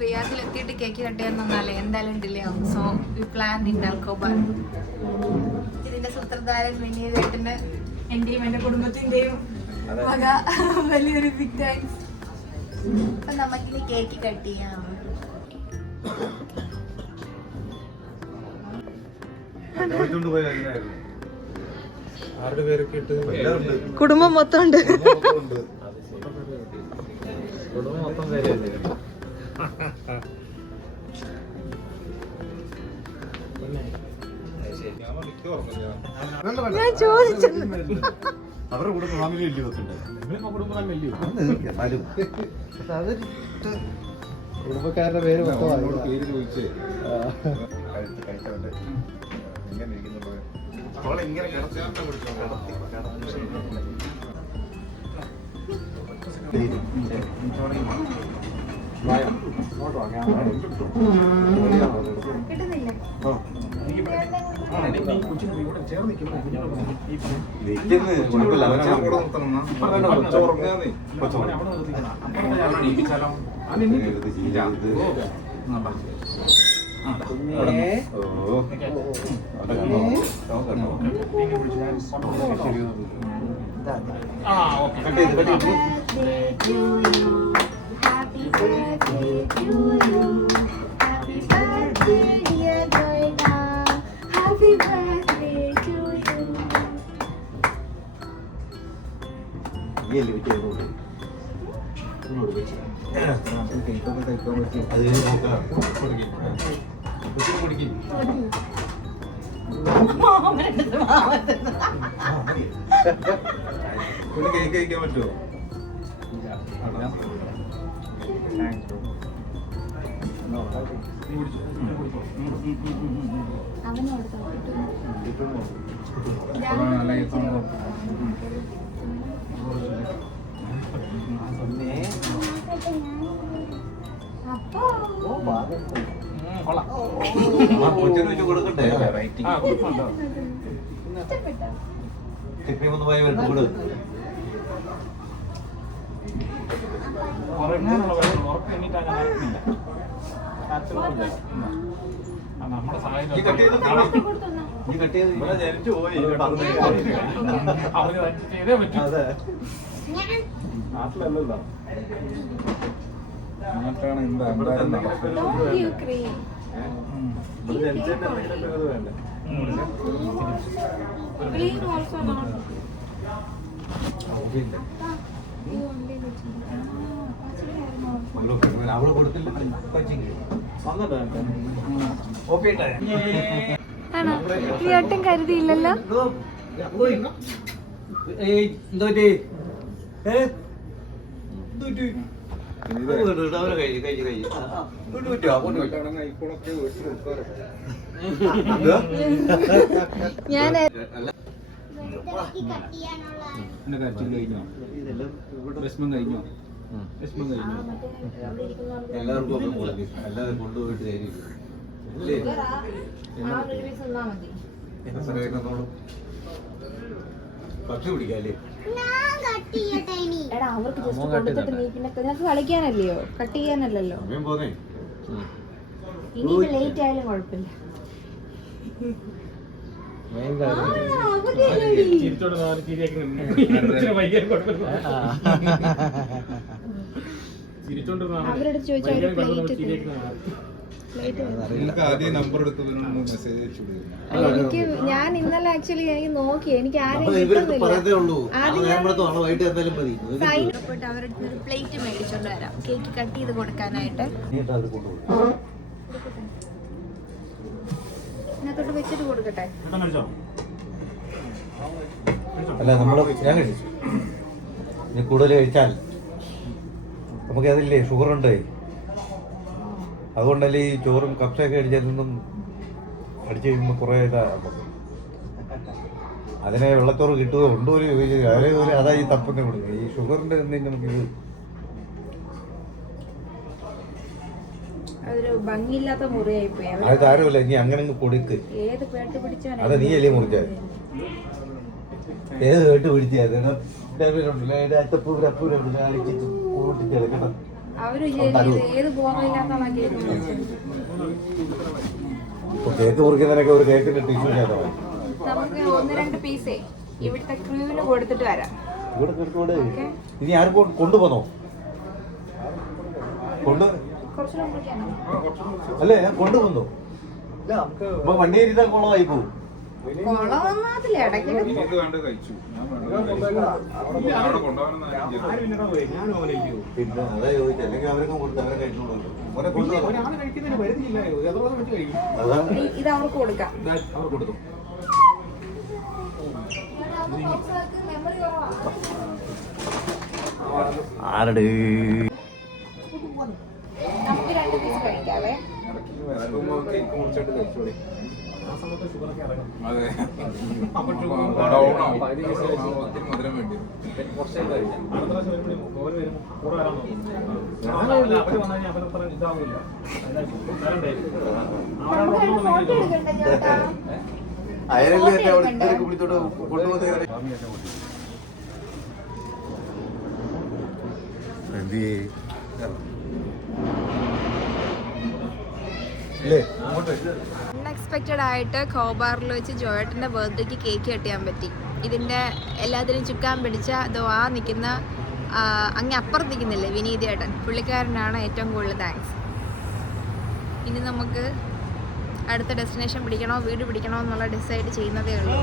റിയാദിൽ എത്തിയിട്ട് cake cut ചെയ്യാൻ തന്നാലേ എന്തായാലും ഡിലേ ആവും. So we plan in Al Khobar. ഇതിന്റെ സൂത്രധാരൻ വിനീതേട്ടന് എന്റെയും എന്റെ കുടുംബത്തിന്റെയും വക വലിയൊരു ബിഗ് താങ്ക്സ്. അപ്പൊ നമുക്കിനി കേക്ക് കട്ട് ചെയ്യാം. കുടുംബം മൊത്തം ഉണ്ട്. ഞാൻ ചോദിച്ചു അവരുടെ കുടുംബ ഫാമിലി വലിയ വെക്കണ്ടേ? കുടുംബക്കാരുടെ പേര് പേര് ചോദിച്ചേ ഇങ്ങനെ കേക്ക് കഴിക്കാൻ പറ്റുമോ? കൊടുക്കട്ടെ ചിപ്പിമൊന്ന് പോയി കൊടു. നാട്ടിലല്ലല്ലോ നാട്ടാണ് എന്താ വേണ്ട. അവള് കൊടുത്തില്ല. ഈ ഒട്ടും കരുതിയില്ലല്ലോ. ഞാൻ എല്ലാവർക്കും എല്ലാവരും കൊണ്ടുപോയിട്ട് പക്ഷി പിടിക്കാല്ലേ? എടാ അവർക്ക് ജസ്റ്റ് കൊടുത്തിട്ട് നീ പിന്നെ നിനക്ക് കളിക്കാനല്ലയോ, കട്ട് ചെയ്യാനല്ലല്ലോ. ഇനി ലേറ്റ് ആയാലും കുഴപ്പമില്ല. അവരോട് ചോദിച്ചാൽ എനിക്ക് ഞാൻ ഇന്നലെ ആക്ച്വലി എനിക്ക് നോക്കി, എനിക്ക് അവരുടെ ഒരു പ്ലേറ്റ് മേടിച്ചോണ്ട് വരാം കേക്ക് കട്ട് ചെയ്ത് കൊടുക്കാനായിട്ട്. ഇതിനകത്തോട്ട് വെച്ചിട്ട് കൊടുക്കട്ടെ. അല്ല നമ്മള് ഞാൻ കഴിച്ചു, ഇനി കൂടുതൽ കഴിച്ചാൽ നമുക്ക് അതില്ലേ ഷുഗർ ഉണ്ട്. അതുകൊണ്ടല്ലേ ഈ ചോറും കപ്സയൊക്കെ അടിച്ചതൊന്നും അടിച്ചു കഴിയുമ്പോൾ കുറേ അതിനെ വെള്ളത്തോറ് കിട്ടുകയോ ഉണ്ടോ ചോദിച്ചു അതാ ഈ തപ്പന്നെ കൊടുക്കുക. ഈ ഷുഗറിന്റെ എന്തെങ്കിലും നമുക്കിത് ഭംഗിയില്ലാത്ത മുറിയായി പോയി. അത് കാര്യമില്ല, നീ അങ്ങനെ കൊടുക്ക്. ഏത് പേട്ട് പിടിച്ചാൽ അതെ നീ അല്ലേ മുറിച്ചത്? ഏത് പേട്ട് പിടിച്ചത്? അച്ചപ്പൂരപ്പൂരടിച്ചിട്ട് കൂട്ടിച്ചെടുക്കണം. അവര് വിചാരിച്ചത് ഏത് ബോധമില്ലാത്ത കേക്ക് മുറിക്കുന്നതിനൊക്കെ ഒരു കേക്കിന്റെ ടിഷ്യൂ ചെയ്താൽ മതി. നമുക്ക് 1-2 പീസേ ഇവിടുത്തെ ക്രൂവിന് കൊടുത്തിട്ട് വരാം. ഇവിടെ കിടക്കോടെ ഇനി ആരും കൊണ്ടുപോന്നോ? അല്ലേ ഞാൻ കൊണ്ടുവന്നു. അപ്പൊ വണ്ടി കയറിയാൽ കുളമായി പോകും. കുളമൊന്നാത്തില്ല ഇടയ്ക്ക്. പിന്നെ അതാ ചോദിച്ചത്, അല്ലെങ്കിൽ അവരൊക്കെ കൊടുത്ത് അവരെ കഴിച്ചോളൂ. ഇത് അവർക്ക് കൊടുക്കാം. ആരട് നമുക്ക് 2 പീസ് കഴിക്കാവേ. അൺഎക്സ്പെക്റ്റഡ് ആയിട്ട് ഖോബാറിൽ വെച്ച് ജോയേട്ടൻ്റെ ബർത്ത്ഡേക്ക് കേക്ക് കട്ടിയാൻ പറ്റി. ഇതിൻ്റെ എല്ലാത്തിനും ചുക്കാൻ പിടിച്ച അതോ ആ നിൽക്കുന്ന അങ്ങ് അപ്പുറത്ത് നിൽക്കുന്നില്ലേ വിനീതേട്ടൻ, പുള്ളിക്കാരനാണ് ഏറ്റവും കൂടുതൽ താങ്ക്സ്. ഇനി നമുക്ക് അടുത്ത ഡെസ്റ്റിനേഷൻ പിടിക്കണോ വീട് പിടിക്കണോ എന്നുള്ള ഡിസൈഡ് ചെയ്യുന്നതേ ഉള്ളൂ.